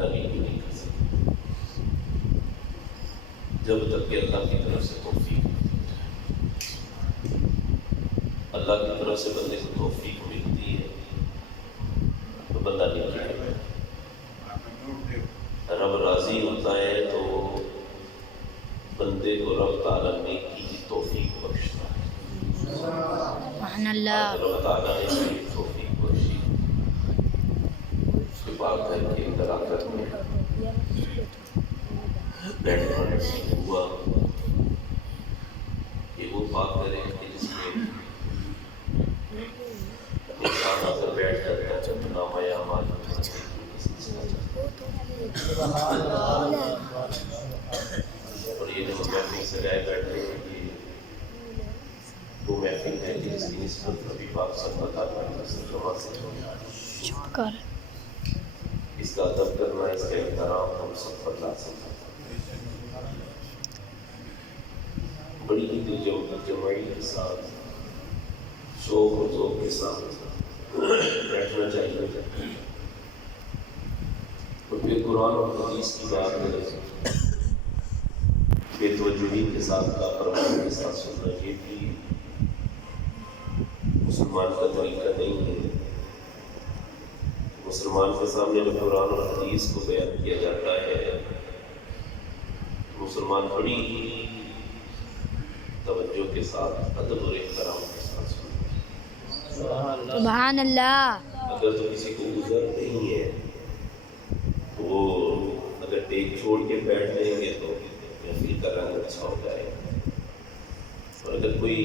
ورنہ نیکی نہیں کر سکتے جب تک کہ اللہ کی طرف سے توفیق ملتی ہے۔ اللہ کی طرف سے بندے کو توفیق ملتی ہے تو بندہ نیکی کرتا ہے، رب راضی ہوتا ہے تو بندے کو رب تعالیٰ نیکی کی توفیق بخشتا ہے۔ سبحان اللہ۔ رب تعالیٰ نے مجھے توفیق بخشی کہ پاک گھر کے اندر آ کر میں بیٹھنا نصیب ہوا کہ وہ پاک گھر ہے کہ جس میں انسان آ کر بیٹھ کر جب نامہ اعمال اور یہ جو محفل سے رہ بیٹھے ہیں یہ وہ محفل ہے کہ جس کی نسبت نبی پاک صلی اللہ علیہ وسلم سے شکر۔ اس کا ادب کرنا، اس کا احترام ہم سب پر لازم ہے۔ بڑی ہی دل جمعی کے ساتھ شوق و ذوق کے ساتھ بیٹھنا چاہیے اور پھر قرآن اور حدیث کی بات میں بے توجہی کے ساتھ لاپرواہی کے ساتھ سننا یہ بھی مسلمان کا طریقہ نہیں ہے۔ مسلمان کے سامنے جب قرآن اور حدیث کو بیان کیا جاتا ہے مسلمان بڑی ہی توجہ کے ساتھ ادب اور احترام کے ساتھ سنتا ہے۔ سبحان اللہ۔ اگر تو کسی کو عذر نہیں ہے تو وہ اگر ٹیک چھوڑ کے بیٹھ جائیں گے تو محفل کا رنگ اچھا ہو جائے گا، اور اگر کوئی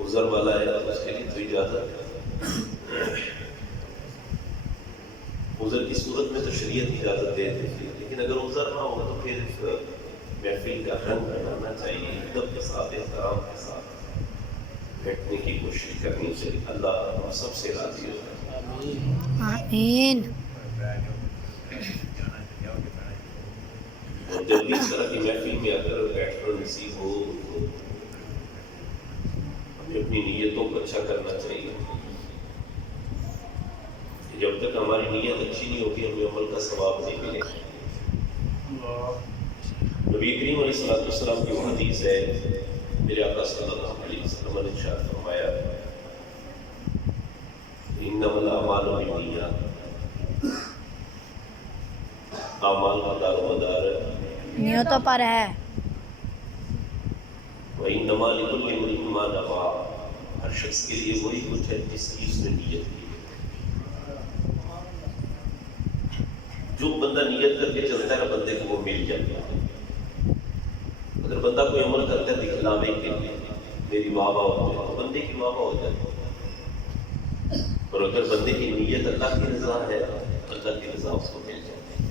عذر والا ہے تو اس کے لیے تو اجازت عذر کی صورت میں تو شریعت اجازت دے دیتی ہے، لیکن اگر عذر نہ ہو تو پھر محفل کا رنگ بنانا چاہیے، ادب کے ساتھ احترام کے ساتھ بیٹھنے کی کوشش کرنی چاہیے۔ اللہ ہم سب سے راضی ہو جائے۔ آمین۔ اور جب بھی اس طرح کی محفل میں اگر بیٹھنا نصیب ہو تو ہمیں اپنی نیتوں کو اچھا کرنا چاہیے۔ جب تک ہماری نیت اچھی نہیں ہوگی ہمیں عمل کا ثواب نہیں ملے گا۔ نبی کریم علیہ السلام کی وہ حدیث ہے، میرے آقا صلی اللہ علیہ وسلم نے ارشاد فرمایا انما الاعمال بالنیات، اعمال کا دار و مدار نیتوں پر ہے۔ وانما لکل امرئ ما نویٰ، ہر شخص کے لیے وہی کچھ ہے جس کی اس نے نیت کی۔ جو بندہ نیت کر کے چلتا ہے بندے کو وہ مل جاتا ہے۔ اگر بندہ کوئی عمل کرتا ہے دکھلاوے کے لیے میری واہ واہ ہو جائے تو بندے کی واہ واہ ہو جاتی ہے، اور اگر بندے کی نیت اللہ کی رضا ہے اللہ کی رضا اس کو مل جاتی ہے۔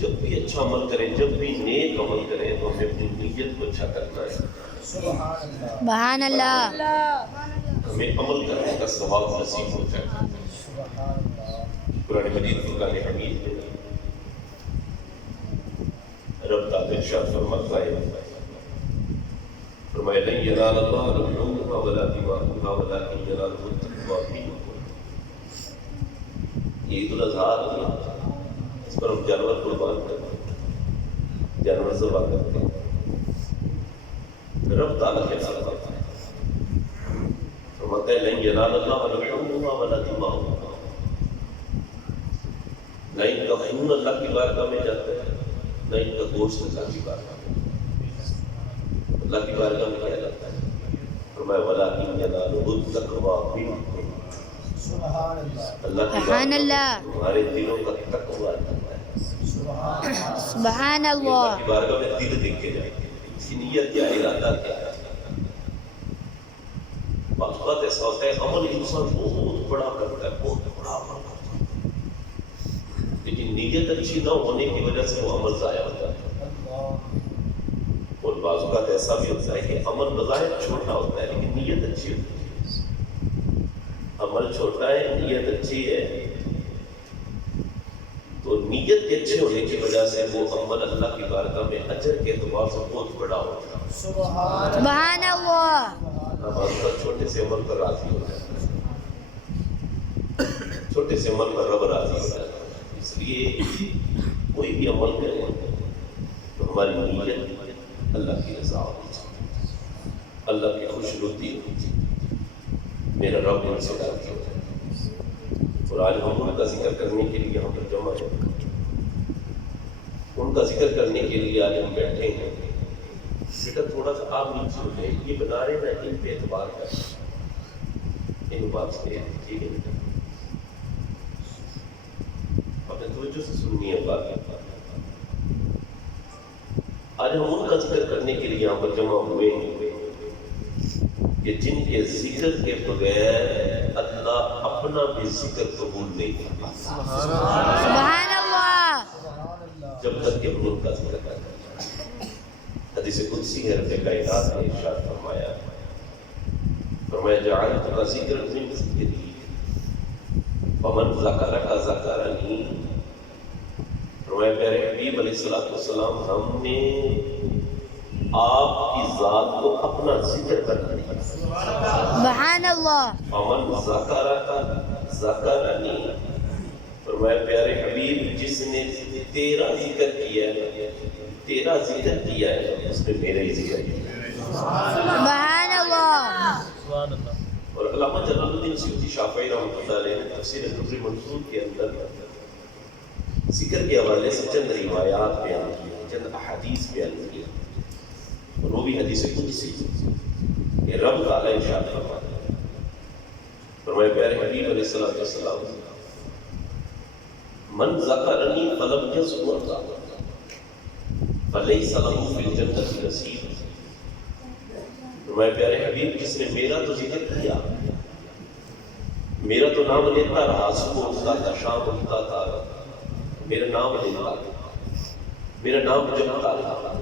جب بھی اچھا عمل کریں، جب بھی نیک عمل کریں تو ہمیں اپنی نیت کو اچھا کرنا ہے۔ سبحان اللہ۔ ہمیں عمل کرنے کا ثواب نصیب ہوتا ہے۔ قرآن مجید فرقان حمید میں رب تعالی ارشاد فرماتا ہے، فرمایا لن ینال اللہ لحومها ولا دماؤها ولکن ینالہ التقوی منکم۔ یہ عید الاضحیٰ آتی ہے، اس پر ہم جانور قربان کرتے ہیں، جانور ذبح کرتے ہیں۔ رب تعالیٰ کیسا فرماتا ہے، فرماتا ہے لن ینال اللہ لحومها ولا دماؤها، نہ ان کا خون اللہ کی بارگاہ میں جاتا ہے نہ ان کا گوشت اللہ کی بارگاہ میں۔ اللہ کی بارگاہ میں کیا جاتا ہے، فرمایا وَلَٰكِنْ يَنَالُهُ التَّقْوَىٰ مِنكُمْ، اللہ کی بارگاہ میں تمہارے دلوں کا تقویٰ جاتا ہے۔ سبحان اللہ۔ اللہ کی بارگاہ میں دل دیکھے جاتے ہیں، اس کی نیت یا ارادہ کیا ہے۔ بعض اوقات ایسا ہوتا ہے عمل انسان بہت بڑا کرتا ہے، بہت بڑا عمل کرتا ہے، لیکن نیت اچھی نہ ہونے کی وجہ سے وہ عمل ضائع ہوتا ہے۔ اور بعض اوقات ایسا بھی ہوتا ہے کہ عمل بظاہر چھوٹا ہوتا ہے لیکن نیت اچھی ہوتی ہے۔ عمل چھوٹا ہے نیت اچھی ہے تو نیت کے اچھے ہونے کی وجہ سے وہ عمل اللہ کی بارگاہ میں اجر کے اعتبار سے بہت بڑا ہوتا ہے۔ سبحان اللہ۔ بعض اوقات چھوٹے سے عمل پر راضی ہو جاتا ہے، چھوٹے سے عمل پر رب راضی ہو جاتا ہے۔ اس لیے کوئی بھی عمل کرے تو ہماری نیت اللہ کی رضا ہونی چاہیے، اللہ کی خوش ندی ہونی چاہیے، میرا رب ان سے راضی ہو جائے۔ اور آج ہم ان کا ذکر کرنے کے لیے ہم پر جمع ہیں، ان کا ذکر کرنے کے لیے آج ہم بیٹھے ہیں۔ بیٹا تھوڑا سا آپ نیچے ہو جائے، یہ بنا رہے نا ان پہ اعتبار کر، ان بات سے ٹھیک ہے بیٹا، اپنے توجہ سے سننی ہے بات۔ آج ہم ان کا ذکر کرنے کے لیے یہاں پر جمع ہوئے ہیں کہ جن کے ذکر کے بغیر اللہ اپنا بھی ذکر قبول نہیں کرتا سبحان اللہ، جب تک کہ ہم ان کا ذکر کرتے ہیں۔ حدیث قدسی ہے، رب کائنات نے ارشاد فرمایا جعلت کا ذکر من ذکری ومن ذکرک ذکرنی۔ فرمایا پیارے حبیب علیہ السلام ہم نے آپ کی ذات کو اپنا ذکر کرنا دیا۔ سبحان اللہ، ومن ذکرک ذکرنی، فرمایا پیارے حبیب جس نے تیرا ذکر کیا ہے، تیرا ذکر کیا ہے، اس نے میرا ہی ذکر کیا۔ سبحان اللہ، اور علامہ جلال الدین سیوطی شافعی رحمۃ اللہ علیہ نے تفسیر الدر المنصور کے اندر ذکر کے حوالے سے چند روایات بیان کی، چند احادیث بیان کی، اور وہ بھی حدیث قدسی کہ رب تعالیٰ ارشاد فرماتا ہے، فرمایا پیارے حبیب علیہ السلام من ذکرنی فلم یذکر فلیس لہ فی الجنۃ نصیب۔ فرمایا پیارے حبیب جس نے میرا تو ذکر کیا، میرا تو نام لیتا رہا، صبح اٹھتا تھا، شام اٹھتا تھا، میرا نام لیتا تھا، میرا نام جپتا رہا،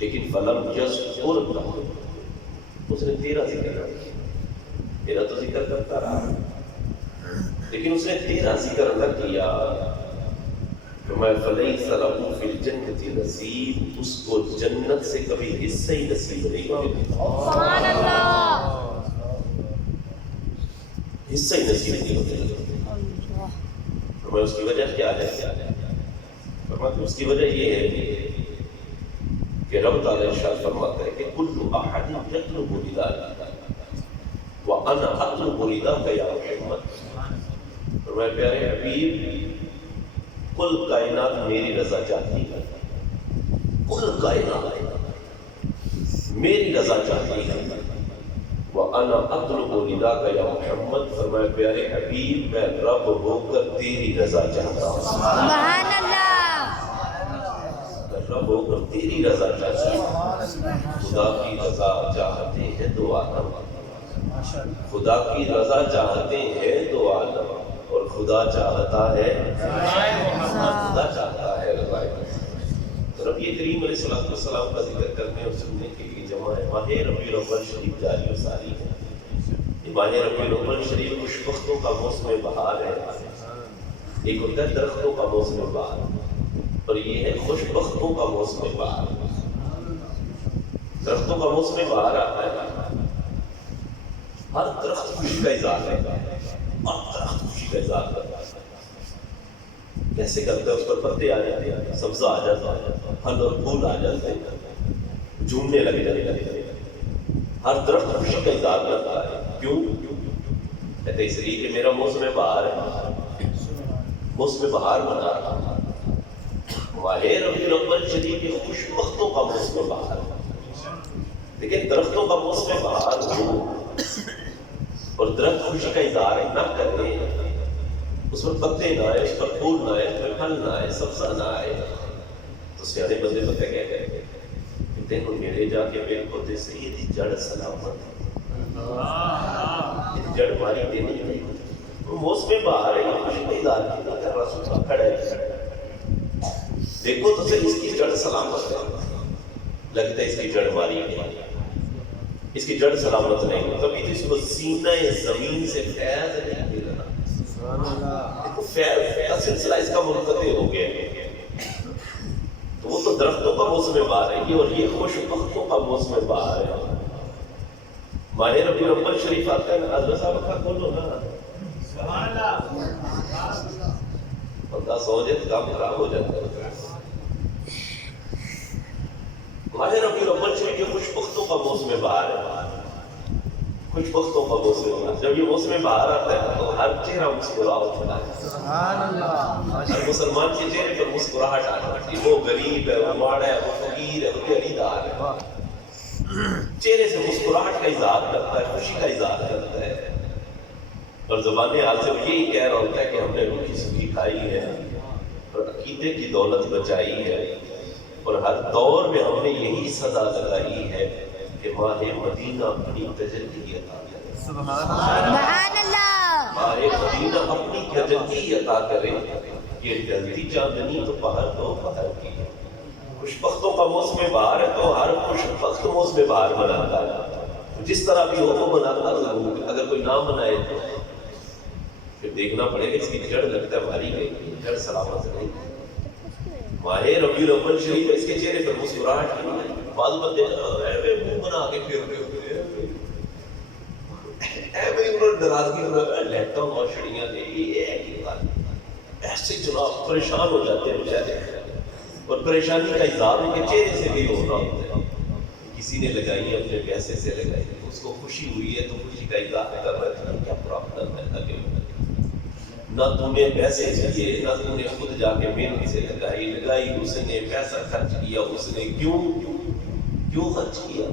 لیکن فلم یذکر، اس نے تیرا ذکر نہ کیا۔ میرا تو ذکر کرتا رہا لیکن اس نے تیرا ذکر نہ کیا، فرمایا فلیس لہ فی الجنۃ نصیب، اس کو جنت سے کبھی حصہ ہی نصیب نہیں ہوگا۔ سبحان اللہ، حصہ ہی نصیب نہیں ہوگا۔ فرمایا اس کی وجہ کیا ہے؟ فرمایا اس کی وجہ یہ ہے کہ رب تعالیٰ ارشاد فرماتا ہے کہ کل احد یطلب رضاک وانا اطلب رضاک یا محمد۔ فرمایا پیارے حبیب کل کائنات میری رضا چاہتی ہے، کل کائنات میری رضا چاہتی ہے، وَأَنَا أَطْلُبُ رِضَاكَ يَا محمد۔ فرمایا پیارے حبیب میں رب ہو کر تیری رضا چاہتا ہوں، سبحان اللہ، میں رب ہو کر تیری رضا چاہتا ہوں۔ خدا کی رضا چاہتے ہیں دو عالم، خدا کی رضا چاہتے ہیں دو عالم، اور خدا چاہتا ہے، خدا چاہتا ہے رضا۔ تو نبی کریم علیہ السلام کا ذکر کرنے اور سننے کے لیے جمع ہے۔ ماہ ربیع الاول شریف جاری و ساری ہے۔ یہ ماہ ربیع الاول شریف خوش بختوں کا موسم بہار ہے، ایک ہوتا ہے درختوں کا موسم بہار، اور یہ ہے خوش بختوں کا موسم بہار۔ درختوں کا موسم بہار آتا ہے، ہر درخت خوشی کا اظہار ہے، ہر درخت خوشی کا اظہار کرتا ہے۔ کیسے کرتا ہے؟ اس پر پتے آ جاتے ہیں، سبزہ آ جاتا ہے، پھل اور پھول آ جاتے ہیں، جھومنے لگے جاتے ہیں، ہر درخت خوشی کا اظہار کرتا ہے۔ کیوں؟ کہتے ہیں اس لیے کہ میرا موسم بہار ہے، موسم بہار منا رہا ہوں۔ ماہ ربیع الاول شریف خوش بختوں کا موسم بہار ہے، لیکن درختوں کا موسم بہار ہو اور درخت خوشی کا اظہار نہ کرے، اس پر پتے نہ آئے، اس پر پھول نہ آئے، اس پر پھل نہ آئے، سبزہ نہ آئے، تو سیانے بندے پتہ کیا کہتے ہیں؟ دیکھو میرے جا کے پیڑ پودے سے یہ جڑ سلامت ہے، جڑ ماری دینی ہے، وہ موسم بہار ہے، یہ خوشی کا اظہار نہیں کر رہا، سوکھا کھڑا ہے، دیکھو تو صحیح اس کی جڑ سلامت ہے، لگتا ہے اس کی جڑ ماری ہے، اس کی جڑ سلامت نہیں ہے، کبھی تو اس کو سینہ زمین سے فیض نہیں مل رہا، فیض کا سلسلہ اس کا منقطع ہو گیا ہے۔ تو وہ تو درختوں کا موسم بہار ہے یہ، اور یہ خوش بختوں کا موسم بہار ہے۔ ماہ ربیع الاول شریف آتا ہے نا، حضرت صاحب کا کھولو نا، بندہ سو جائے تو کام خراب ہو جاتا ہے. ماہ ربیع الاول شریف یہ خوش بختوں کا موسم بہار ہے. خوش بختوں کا موسم بہار. جب یہ موسم بہار آتا ہے تو ہر چہرہ مسکراہٹ ہوتا ہے. سبحان اللہ. ہر مسلمان کے چہرے پر مسکراہٹ آ جاتی ہے. وہ غریب ہے, وہ ماڑا ہے, وہ فقیر ہے, وہ خریدار ہے, چہرے سے مسکراہٹ کا اظہار کرتا ہے, خوشی کا اظہار کرتا ہے. اور زبان حال سے یہی کہہ رہا ہوتا ہے کہ ہم نے روٹی سوکھی کھائی ہے اور عقیدے کی دولت بچائی ہے, اور ہر دور میں ہم نے یہی صدا لگائی ہے کہ ماہ مدینہ اپنی تجلی عطا کرے. سبحان اللہ. ماہ مدینہ اپنی تجلی عطا کرے. یہ جلدی چاندنی تو باہر تو باہر کی ہے. خوش بختوں کا موسم بہار ہے تو ہر خوش بخت موسم بہار مناتا ہے. جس طرح بھی ہو وہ مناتا ضرور. اگر کوئی نہ منائے تو پھر دیکھنا پڑے گا اس کی جڑ لگتا ہے بھاری گئی, جڑ سلامت نہیں. ماہ ربیع الاول شریف اس کے چہرے پر مسکراہٹ نہیں ہے. بعض بندے منہ بنا کے پھر رہے ہوتے ہیں, انہوں نے ناراضگی لیتا ہوں اور شڑیاں دے, یہ ہے کہ ایسے جناب پریشان ہو جاتے ہیں بیچارے, اور پریشانی کا اظہار ان کے چہرے سے بھی ہو رہا ہوتا ہے. کسی نے لگائی اپنے پیسے سے لگائی, اس کو خوشی ہوئی ہے تو خوشی کا اظہار کر رہا ہے. کیا پرابلم ہے کہ نہ تو نے پیسے دیے, نہ تو نے خود جا کے محنت سے لگائی, اس نے پیسہ خرچ کیا. اس نے کیوں خرچ کیا؟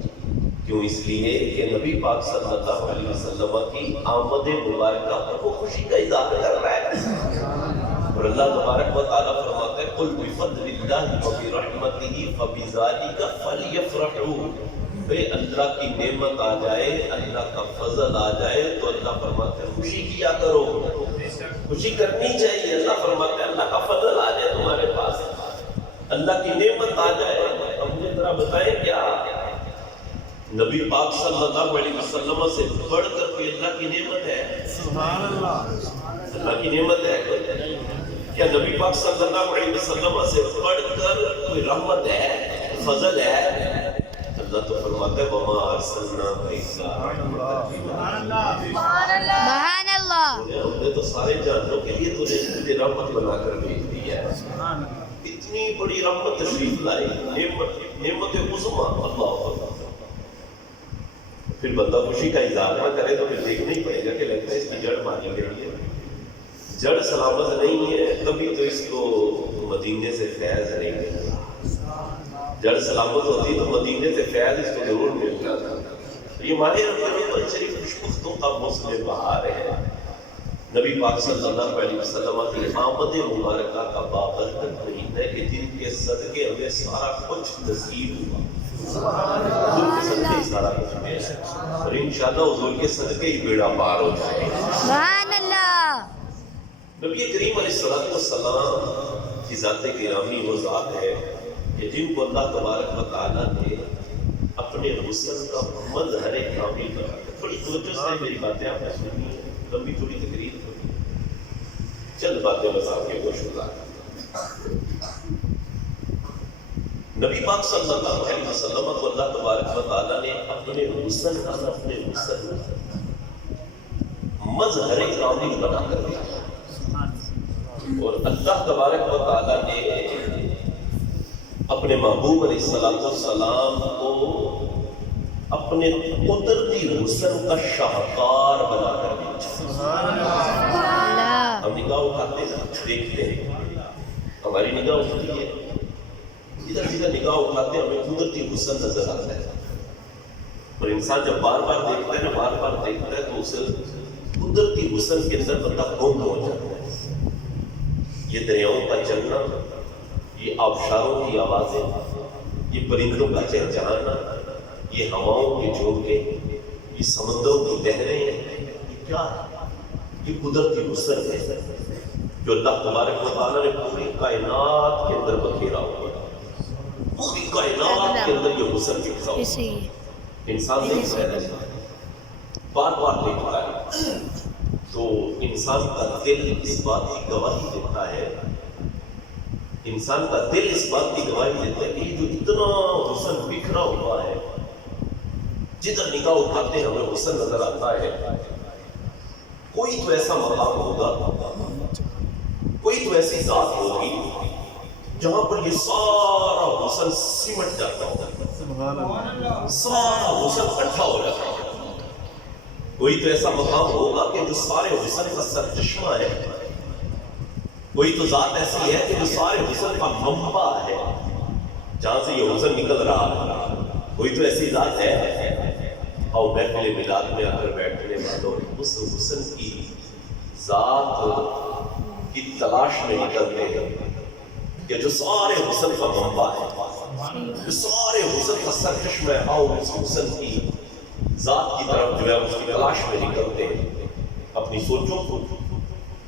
کیوں؟ اس لیے کہ نبی پاک صلی اللہ علیہ وسلم کی آمد مبارکہ پر وہ خوشی کا اظہار کر رہا ہے. اور اللہ تبارک و تعالیٰ فرماتا ہے قل بفضل اللہ وبرحمتہ فبذلک فلیفرحوا. بھئی اللہ کی نعمت آ جائے, اللہ کا فضل آ جائے تو اللہ فرماتا ہے خوشی کیا کرو, خوشی کرنی چاہیے. اللہ فرماتا ہے اللہ کا فضل آ جائے تمہارے پاس, اللہ کی نعمت آ جائے. اب مجھے ذرا بتائیں کیا نبی پاک صلی اللہ علیہ وسلم سے بڑھ کر کوئی اللہ کی نعمت ہے؟ سبحان اللہ. اللہ کی نعمت ہے کیا نبی پاک صلی اللہ علیہ وسلم سے بڑھ کر کوئی رحمت ہے, فضل ہے؟ اللہ تو فرماتا ہے وما ارسلناک الا سبحان اللہ. ہم نے تو سارے جانوروں کے لیے تجھے رحمت بنا کر بھیج دی ہے. اتنی بڑی رحمت تشریف لائی, نعمت عظمیٰ. اللہ اکبر. پھر بندہ خوشی کا اظہار نہ کرے تو پھر دیکھنا ہی پڑے گا کہ لگتا ہے اس کی جڑ ماری گئی ہے, جڑ سلامت نہیں ہے, تبھی تو اس کو مدینے سے فیض نہیں ملتا. جڑ سلامت ہوتی تو مدینے سے فیض اس کو ضرور ملتا تھا. یہ ماہ ربیع الاول شریف خوش بختوں کا موسم بہار ہے. نبی پاک صلی اللہ علیہ وسلم کی آمد مبارکہ کا بابرکت مہینہ ہے کہ جن کے صدقے ہمیں سارا کچھ نصیب ہوا. حضور کے صدقے ہی سارا کچھ ملا, اور انشاءاللہ حضور کے صدقے ہی بیڑا پار ہو جائے. سبحان اللہ. نبی کریم علیہ السلام کی ذات گرامی وہ ذات ہے کہ جن کو اللہ تبارک و تعالیٰ نے اپنے حسن کا مظہر کامل بنا. تھوڑی توجہ سے میری باتیں آپ نے سنی ہے, لمبی تھوڑی تقریر ہوگی, چند باتیں بس آپ کے گوش گزار. نبی پاک صلی اللہ علیہ وسلم کو اللہ تبارک و تعالیٰ نے اپنے حسن مظہر کامل بنا کر دیا. اور اللہ تبارک و تعالیٰ نے اپنے محبوب علیہ السلام کو اپنے قدرتی حسن کا شاہکار بنا کر دیا. ہم نگاہ اٹھاتے ہیں, دیکھتے ہیں, ہماری نگاہ اٹھتی ہے, ادھر ادھر نگاہ اٹھاتے ہیں, ہمیں قدرتی حسن نظر آتا ہے. اور انسان جب بار بار دیکھتا ہے نا, بار بار دیکھتا ہے تو اسے قدرتی حسن کے اندر بندہ گم ہو جاتا ہے. یہ دریاؤں کا چلنا, یہ آبشاروں کی آوازیں, یہ پرندوں کا چہچہانا, یہ ہواؤں کے جھونکے, یہ سمندروں کی لہریں, یہ کیا ہے؟ یہ قدرتی حسن ہے جو اللہ تبارک و تعالیٰ نے پوری کائنات کے اندر بکھیرا ہوا. پوری کائنات کے اندر یہ حسن بکھرا ہوا. انسان دیکھتا ہے, بار بار دیکھتا ہے تو انسان کا دل اس بات کی گواہی دیتا ہے, انسان کا دل اس بات کی گواہی دیتا ہے کہ یہ جو اتنا حسن بکھرا ہوا ہے, جدھر نگاہ اٹھاتے ہیں ہمیں حسن نظر آتا ہے. کوئی تو ایسا مقام ہوگا, کوئی تو ایسی ذات ہوگی جہاں پر یہ سارا حسن سمٹ جاتا ہوگا، سارا حسن اکٹھا ہو جاتا ہوگا۔ کوئی تو ایسا مقام ہوگا کہ جو سارے حسن کا سرچشمہ ہے، کوئی تو ذات ایسی ہے کہ جو سارے حسن کا منبع ہے، جہاں سے یہ حسن نکل رہا ہے۔ کوئی تو ایسی ذات ہے، اور محفل میلاد میں آ کر بیٹھنے والوں اس حسن کی ذات کی تلاش میں نکلتے ہیں کہ جو سارے حسن کا منبع ہے، جو سارے حسن کا سرچشمہ ہے، اور اس حسن کی ذات کی طرف جو ہے اس کی تلاش میں نکلتے ہیں۔ اپنی سوچوں کو،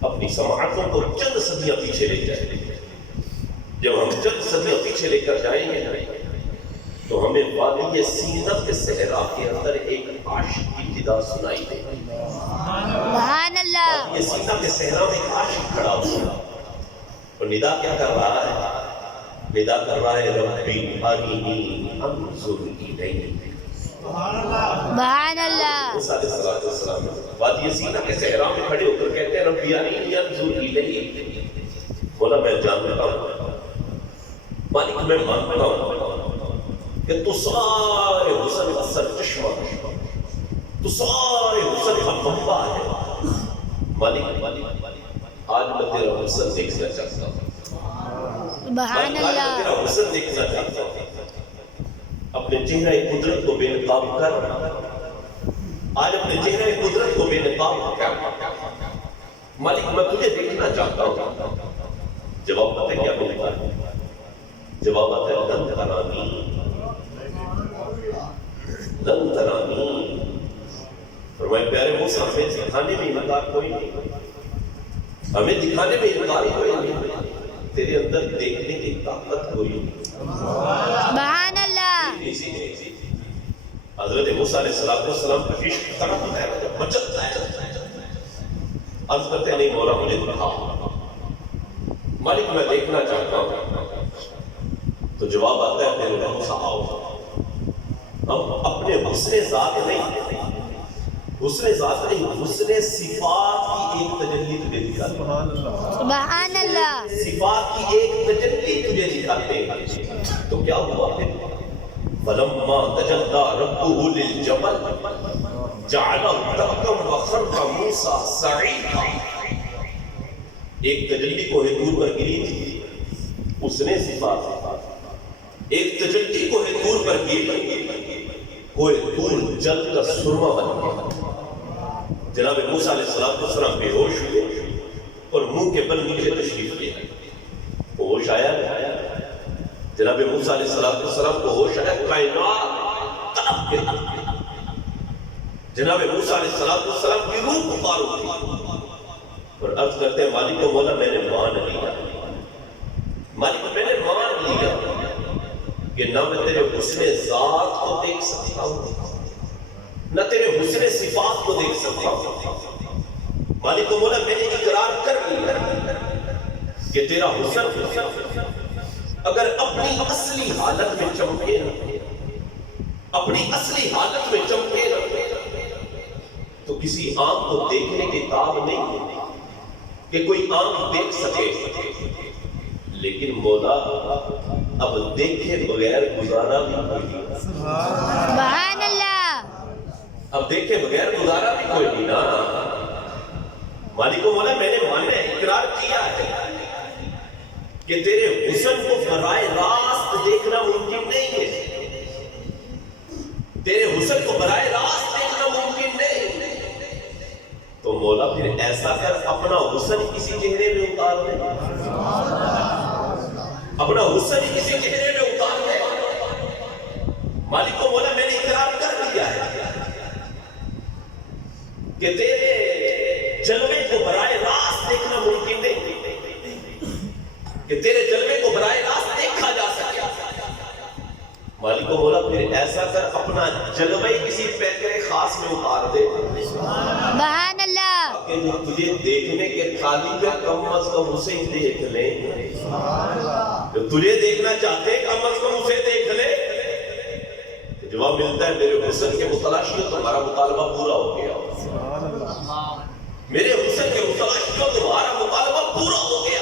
اپنی سماعتوں کو چند صدیاں پیچھے لے جائیں۔ جب ہم چند صدیاں پیچھے لے کر جائیں گے تو ہمیں وادی سینہ کے صحرا کے اندر ایک عاشق کی ندا سنائی دے گی۔ سبحان اللہ۔ وادی سینہ کے صحرا میں ایک عاشق کھڑا ہوا اور ندا کیا کر رہا ہے؟ ندا کر رہا ہے ربی ارینی انظر الیک۔ سبحان اللہ۔ موسیٰ علیہ السلام وادی سینہ کے صحرا میں کھڑے ہو کر کہتے ہیں ربی ارینی انظر الیک۔ مولا میں جانتا ہوں، مالک میں مانتا ہوں کہ تو سارے حسن کا سرچشمہ، تو سارے حسن کا منبع ہے۔ مالک آج میں تیرا حسن دیکھنا چاہتا ہوں، سبحان تیرا اللہ۔ حسن دیکھنا چاہتا ہوں۔ اپنے چہرہ قدرت کو بے نقاب کر، آج اپنے چہرہ قدرت کو بے نقاب کر۔ مالک میں تجھے دیکھنا چاہتا ہوں۔ جواب پتہ کیا ملتا ہے؟ جواب آتا ہے لن ترانی، لن ترانی۔ فرمائے پیارے موسیٰ ہمیں دکھانے میں انکار کوئی نہیں، ہمیں دکھانے میں انکار کوئی نہیں، تیرے اندر دیکھنے کی طاقت کوئی نہیں۔ سبحان اللہ۔ حضرت موسیٰ علیہ السلام کا عشق طرف ہے، بچتا ہے، عرض کرتے ہیں نہیں مولا مجھے دکھا، مالک میں دیکھنا چاہتا ہوں۔ تو جواب آتا ہے میرے موسیٰ آؤ، ہم اپنے حسن ذات نہیں، حسن ذات نہیں، حسن صفات کی ایک تجلی تجھے دکھاتے ہیں۔ سبحان اللہ۔ صفات کی ایک تجلی تجھے دکھاتے ہیں۔ تو کیا ہوا پھر؟ فلما تجلی ربہ للجبل جعلہ دکا وخر موسیٰ صعیقا۔ ایک تجلی کوہ طور پر گری تھی، اس نے صفات، ایک تجلی کوہ طور پر گری، کوہ طور جل کر سرما بن گیا۔ جناب موسیٰ علیہ السلام بے ہوش ہوئے اور منہ کے بل نیچے تشریف لے گئے۔ ہوش آیا؟ جناب موسیٰ علیہ السلام کو ہوش آیا، کائنات تڑپ کے جناب موسیٰ علیہ السلام کی روح پکار اٹھی اور عرض کرتے ہیں مالک و مولا میں نے مان لیا، مالک میں نے مان لیا کہ نہ میں تیرے حسن ذات کو دیکھ سکتا ہوں، نہ تیرے حسن صفات کو دیکھ سکتا ہوں۔ مالک و مولا میں نے اقرار کر لیا کہ تیرا حسن اگر اپنی اصلی حالت میں چمکے نہ، اپنی اصلی حالت میں چمکے نہ تو کسی آنکھ کو دیکھنے کے تاب نہیں ہے کہ کوئی آنکھ دیکھ سکے، لیکن مولا اب دیکھے بغیر گزارا بھی کوئی نہیں۔ سبحان اللہ۔ اب دیکھے بغیر گزارا بھی کوئی نہیں نا۔ مالک و مولا میں نے مانا اقرار کیا ہے کہ تیرے حسن کو براہ راست دیکھنا ممکن نہیں ہے، تیرے حسن کو براہ راست دیکھنا ممکن نہیں۔ تو مولا پھر ایسا کر اپنا حسن کسی چہرے میں اتار دے، اپنا حسن کسی چہرے میں اتار دے۔ مالک و مولا میں نے اقرار کر دیا ہے کہ تیرے جلوے کو براہ راست دیکھنا ممکن نہیں، کہ تیرے جلوے کو براہ راست دیکھا جا سکے۔ مالک و مولا پھر ایسا کر اپنا جلوے کسی پیکرے خاص میں اتار دے، سبحان اللہ۔ کہ جو تجھے دیکھنے کے قابل ہے کم از کم اسے دیکھ لیں، جو تجھے دیکھنا چاہتے ہیں کم از کم اسے دیکھ لیں۔ جواب ملتا ہے میرے حسن کے متلاشیوں تمہارا مطالبہ پورا ہو گیا، میرے حسن کے متلاشیوں تمہارا مطالبہ پورا ہو گیا۔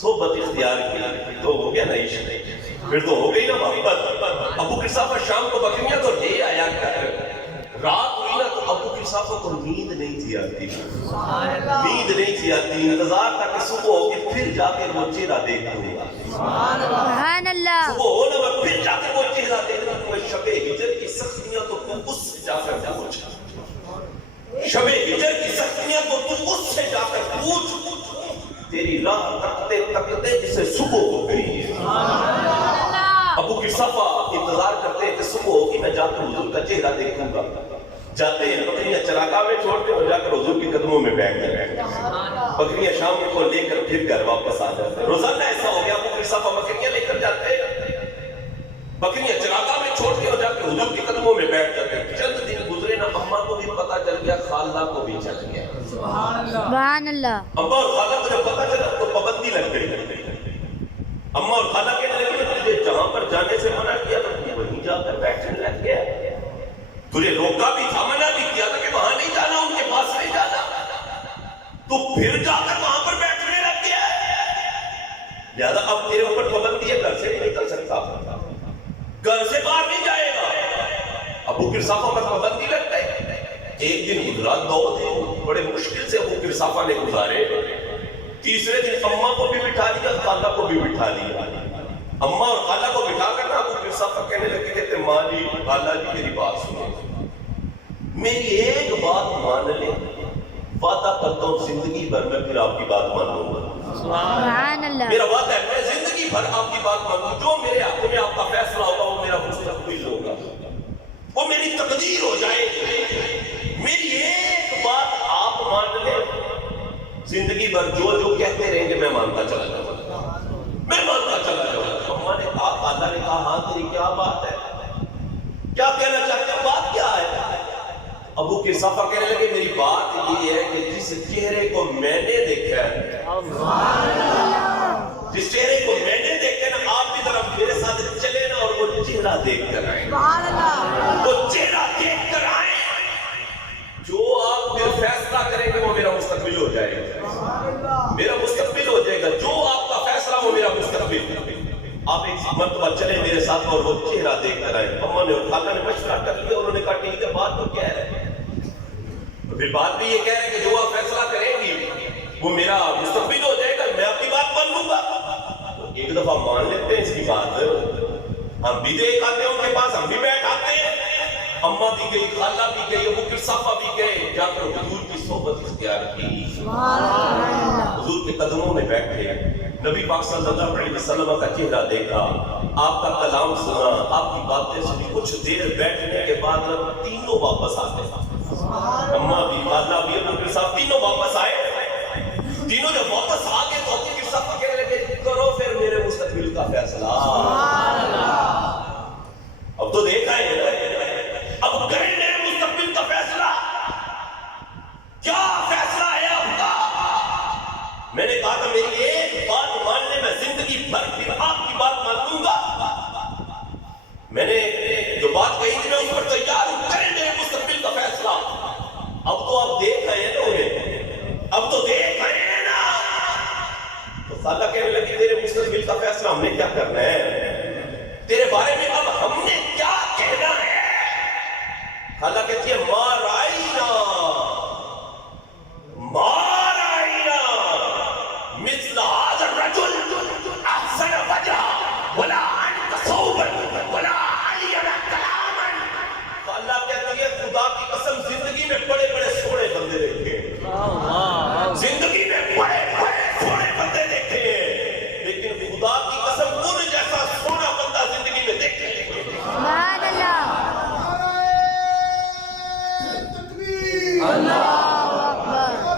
صحبت اختیار کی تو ہو گیا نا عشق، پھر تو ہو گئی نا محبت۔ ابو قصافہ شام کو بکریاں تو لے آیا کر، رات ہوئی نا تو ابو قصافہ کو نیند نہیں تھی آتی، نیند نہیں تھی آتی، انتظار تھا کہ صبح ہو کے پھر جا کے وہ چہرہ دیکھوں گا، سبحان اللہ، صبح ہو نا میں پھر جا کے وہ چہرہ دیکھوں گا۔ شب ہجر کی سختیاں تو تم اس سے جا کر پوچھ، شب ہجر کی سختیاں تو تم اس سے جا کر پوچھ، تیری راہ تکتے تکتے جسے صبح ہو گئی ہے۔ ابو قصافہ انتظار کرتے ہیں کہ صبح ہوگی میں جا کر حضور کا چہرہ دیکھوں گا، جاتے ہیں بکریاں چراگاہ میں چھوڑتے اور جا کر حضور کے قدموں میں بیٹھ جاتے ہیں، بکریاں شام کو لے کر پھر گھر واپس آ جاتے ہیں۔ روزانہ ایسا ہو گیا، ابو قصافہ بکریاں لے کر جاتے ہیں، بکریاں چراگاہ میں چھوڑ کے اور جا کے حضور کے قدموں میں بیٹھ جاتے ہیں۔ چند دن گزرے نا، اماں کو بھی پتہ چل گیا، خالہ کو بھی چل گیا، سبحان اللہ، اماں اور خالہ کو جب پتہ چلا تو پابندی لگ گئی۔ اماں اور خالہ کہنے لگی تجھے جہاں پر جانے سے منع کیا تھا تو وہیں جا کر بیٹھنے لگ گیا، تجھے روکا بھی تھا، منع بھی کیا تھا کہ وہاں نہیں جانا، ان کے پاس نہیں جانا، تو پھر جا کر وہاں پر بیٹھنے لگ گیا۔ لہذا اب تیرے اوپر پابندی ہے، گھر سے نہیں نکل سکتا، گھر سے باہر نہیں جائے گا۔ ابو قصافہ پر پابندی لگ گئی۔ ایک دن گزرا، 2 دن بڑے مشکل سے ابو قصافہ نے گزارے، تیسرے دن اماں کو بھی بٹھا لیا، خالہ کو بھی بٹھا لیا۔ اماں اور خالہ کو بٹھا کر نا ابو قصافہ کہنے لگے کہتے ماں جی، خالہ جی میری بات سنو، میری ایک بات مان لیں، وعدہ کرتا ہوں زندگی بھر میں پھر آپ کی بات مانوں گا، سبحان اللہ، میرا وعدہ ہے میں زندگی بھر آپ کی بات مانوں، جو میرے حق میں آپ کا فیصلہ ہوگا وہ میرا مستقبل ہوگا، وہ میری تقدیر ہو جائے گی، میری ایک بات آپ مان لیں، زندگی بھر جو جو کہتے رہیں گے میں مانتا چلا جاؤں گا، میں مانتا چلا جاؤں گا۔ اماں نے کہا، خالہ نے کہا ہاں تیری کیا بات ہے، کیا کہنا چاہتے ہیں، بات کیا ہے؟ ابو قصافہ کہنے لگے میری بات یہ ہے کہ جس چہرے کو میں نے دیکھا ہے، جس چہرے کو میں نے دیکھا نا، آپ کی طرف میرے ساتھ چلے نا اور وہ چہرہ دیکھ کر آئیں، وہ چہرہ دیکھ کر آئیں، جو آپ پھر فیصلہ کریں گے وہ میرا مستقبل ہو جائے گا، میرا مستقبل ہو جائے گا، جو آپ کا فیصلہ وہ میرا مستقبل۔ آپ ایک مرتبہ چلے میرے ساتھ اور وہ چہرہ دیکھ کر آئے۔ اماں نے اور خالہ نے مشورہ کر لیا، انہوں نے کہا ٹھیک ہے، بات تو کہہ رہے ہیں، پھر بات بھی یہ کہہ رہے ہیں کہ جو آپ فیصلہ کریں گی وہ میرا مستقبل ہو جائے گا، میں آپ کی بات مان لوں گا۔ ایک دفعہ مان لیتے ہیں اس کی بات، ہم بھی دیکھ آتے ہیں ان کے پاس، ہم بھی بیٹھ آتے ہیں۔ اماں بھی گئی، خالہ بھی گئی، ابو قصافہ بھی گئے، جا کر حضور کی صحبت اختیار کی، حضور کے قدموں میں بیٹھے، نبی پاک صلی اللہ علیہ وسلم کا چہرہ دیکھا، آپ کا کلام سنا، آپ کی باتیں سنی، کچھ دیر بیٹھنے کے بعد تینوں واپس آتے ہیں، اماں بھی، خالہ بھی، ابو قصافہ تینوں واپس آئے۔ تینوں جب واپس آ گئے تو ابو قصافہ کہنے لگے کرو پھر میرے مستقبل کا فیصلہ، اب تو دیکھا ہے اب کریں میرے مستقبل کا فیصلہ، کیا فیصلہ ہے آپ کا؟ میں نے کہا تھا میری ایک بات ماننے میں زندگی بھر پھر آپ کی بات مان لوں گا، میں نے جو بات کہی تھی میں اس پر تیار ہوں، کریں میرے مستقبل کا فیصلہ۔ اب تو آپ دیکھ رہے ہیں نا انہیں، اب تو دیکھ رہے ہیں نا، تو خالہ کہنے لگی تیرے مستقبل کا فیصلہ ہم نے کیا کرنا ہے، تیرے بارے میں اب ہم نے کیا کہنا ہے؟ خالہ کہتی ہے مار آئینا مثل هذا الرجل احسن وجها ولا انت صوبا ولا علينا كلاما۔ خالہ کہتی ہے خدا کی قسم زندگی میں بڑے بڑے سونے بندے دیکھے، زندگی میں بڑے بڑے سونے بندے دیکھے، لیکن خدا کی قسم ان جیسا سونا بندہ زندگی میں دیکھے۔ سبحان اللہ، اللہ اکبر،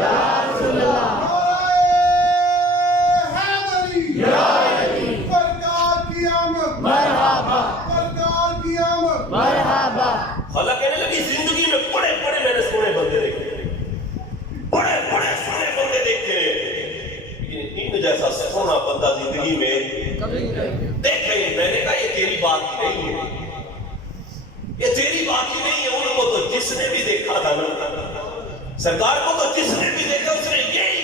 یا رسول اللہ، مرحبا مرحبا۔ خالہ کہنے لگی زندگی میں بڑے بڑے میں نے سونے بندے دیکھے، بڑے بڑے سونے بندے دیکھے، لیکن ان جیسا سونا بندہ زندگی میں دیکھے۔ میں نے کہا یہ تیری بات ہی نہیں ہے، یہ تیری بات ہی نہیں ہے، ان کو تو جس نے بھی دیکھا تھا نا، سرکار کو تو جس نے بھی دیکھا اس نے یہی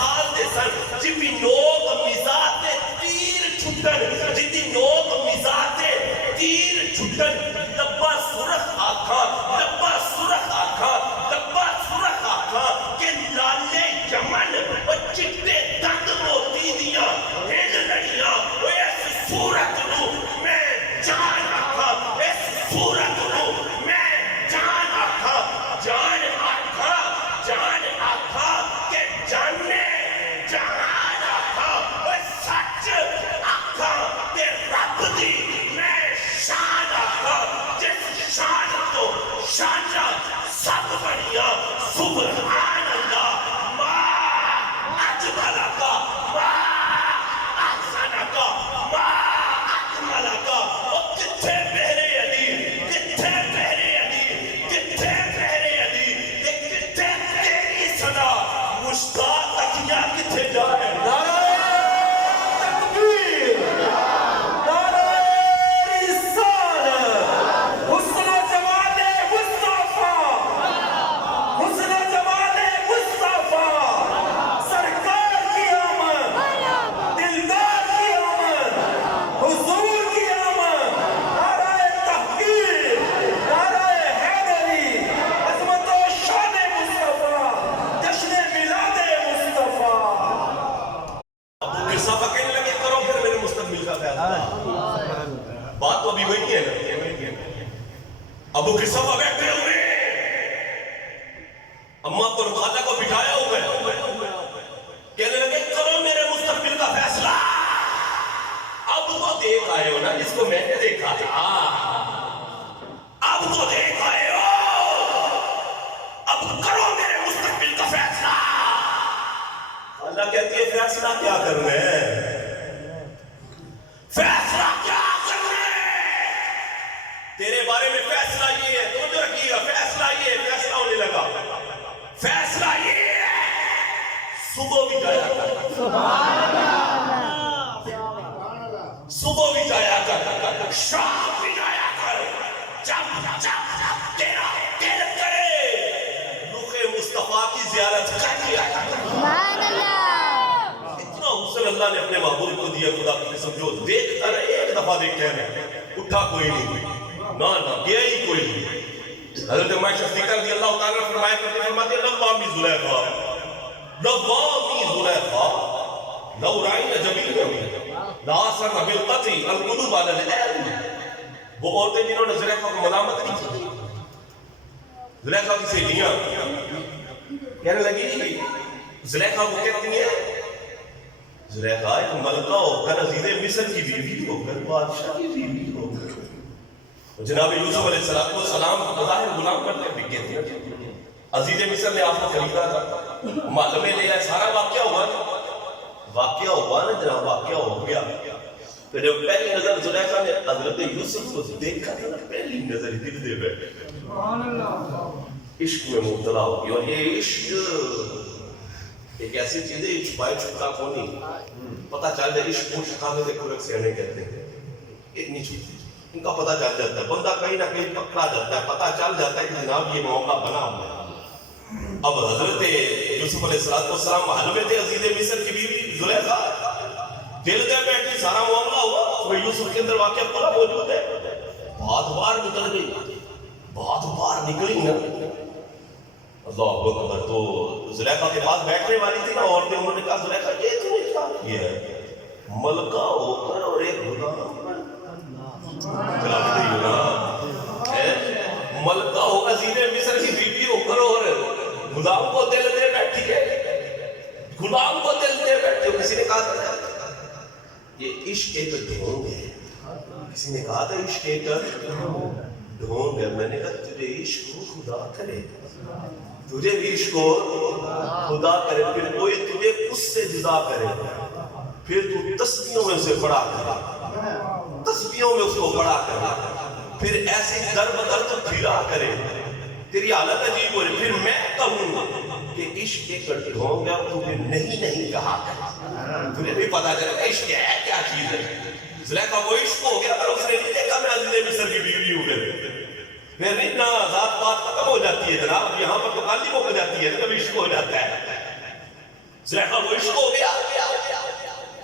سال دے سن جی نوک مزاح تے تیر چھٹن جی نوک مزاح تے تیر چھٹن لبا سرخ آکھاں لبا سرخ آکھاں لبا سرخ آکھاں کہ لالے یمن و چٹے دند موتی دیاں ہن لڑیاں اس صورت نو میں جان آکھاں اس صورت نو میں جان آکھاں جان آکھاں جان آکھاں کہ جانے جہان آکھاں وہ سچ آکھاں کہ رب دی میں شان آکھاں جس شان تو شانہ سب بڑیاں سبحان اللہ ما اجمل کا ما احسن کا ما اکمل کا وہ کتھے میرے علی کتھے میرے علی کتھے میرے علی کتھے تیری صدا مشتاق اکیاں کتھے جائے نعرہ تکبیر نعرہ رسالت حسن جمال مصطفیٰ حسن جمال مصطفیٰ سرکار کی آمد دلدار کی آمد حضور کی آمد نعرہ تحقیر نعرہ حیدری عظمت و شان مصطفیٰ جشن میلاد مصطفیٰ ابو قصافہ کہنے لگے کرو پھر میرے مستقبل کا فیصلہ بات تو ابھی وہی ہے نا ابو قصافہ بیٹھے ہوئے اما کو رخادہ کو بٹھایا ہوئے کہنے لگے کرو میرے مستقبل کا فیصلہ اب تو دیکھ آئے ہو نا جس کو میں نے دیکھا تھا اب تو دیکھ آئے ہو اب کرو میرے مستقبل کا فیصلہ اللہ کہتی ہے فیصلہ کیا کرنا ہے فیصلہ کیا کرنا ہے تیرے بارے میں فیصلہ یہ ہے تو جو رکھیے گا فیصلہ یہ ہے فیصلہ ہونے لگا فیصلہ یہ ہے صبح بھی جایا کر صبح بھی جایا کر شام بھی جایا کر جب تیرا دل کرے رخ مصطفیٰ کی زیارت کر لیا کر سبحان اللہ اتنا حسن اللہ نے اپنے محبوب کو دیا خدا کی قسم جو دیکھتا رہے ایک دفعہ دیکھتے ہیں اٹھا کوئی نہیں نہ گیا ہی کوئی نہیں حضرت عائشہ صدیقہ رضی اللہ تعالیٰ فرمایا کرتے فرماتے لوامی زلیخا لو رائن جبین لاسر بالقطع القلوب علی العلم وہ عورتیں جنہوں نے زلیخا کو ملامت نہیں کی زلیخا کی سہیلیاں کہنے لگی زلیخا کو کہتی ہیں زلیخا ایک ملکہ ہو کر عزیز مصر کی بیوی ہو کر بادشاہ کی بیوی ہو کر جناب یوسف علیہ السلام بظاہر غلام کرتے بکے تھے عزیز مصر نے آپ کو خریدا تھا معلوم لے آئے سارا واقعہ ہوا نا جناب واقعہ ہو گیا پھر جب پہلی نظر زلیخا نے حضرت یوسف کو دیکھا تھا پہلی نظر دل دے بیٹھے عشق میں مبتلا ہوگی اور یہ عشق ایک ایسی چیز ہے چھپائے چھپتا کو نہیں پتہ چل جائے عشق کو شکامے سے کھرک سے آنے کہتے ہیں اتنی چھوٹی ان کا پتہ چل جاتا ہے بندہ کہیں نہ کہیں پکڑا جاتا ہے پتہ چل جاتا ہے کہ جناب یہ موقع بنا ہوا ہے اب حضرت یوسف علیہ السلام محل میں تھے عزیز مصر کی بیوی زلیخا دل گئے بیٹھی سارا معاملہ ہوا وہ یوسف کے اندر واقعہ پورا موجود ہے بات بار نکل گئی بات بار نکلی نا اللہ اکبر تو زلیخا کے پاس بیٹھنے والی تھی نا عورتیں انہوں نے کہا زلیخا یہ تم نے کیا کیا ہے ملکہ ہو کر اور ایک غلام ملکہ ہو عزیز مصر کی بیوی ہو کر اور غلام کو دل دے بیٹھی ہے غلام کو دل دے بیٹھی ہو کسی نے کہا تھا یہ عشق ایک ڈھونگ ہے کسی نے کہا تھا عشق ایک ڈھونگ ہے میں نے کہا تجھے عشق کو خدا کرے تجھے بھی عشق کو خدا کرے پھر کوئی تجھے اس سے جدا کرے پھر تو تسبیحوں میں اسے بڑا کرے تسبیحوں میں اس کو بڑا کرے پھر ایسے در بدر تو پھرا کرے تیری حالت عجیب ہو رہی پھر میں کہوں کہ عشق ایک ڈھونگ ہے تجھے نہیں کہا کرے تجھے بھی پتا چلا عشق ہے کیا چیز ہے زلیخا کو عشق ہو گیا پر اس نے نہیں دیکھا میں عزیز مصر کی بیوی ہوں گئے پھر نہیں نہ ذات بات ختم ہو جاتی ہے جناب یہاں پر تو کالی ہو جاتی ہے جب عشق ہو جاتا ہے زلیخا کو عشق ہو گیا.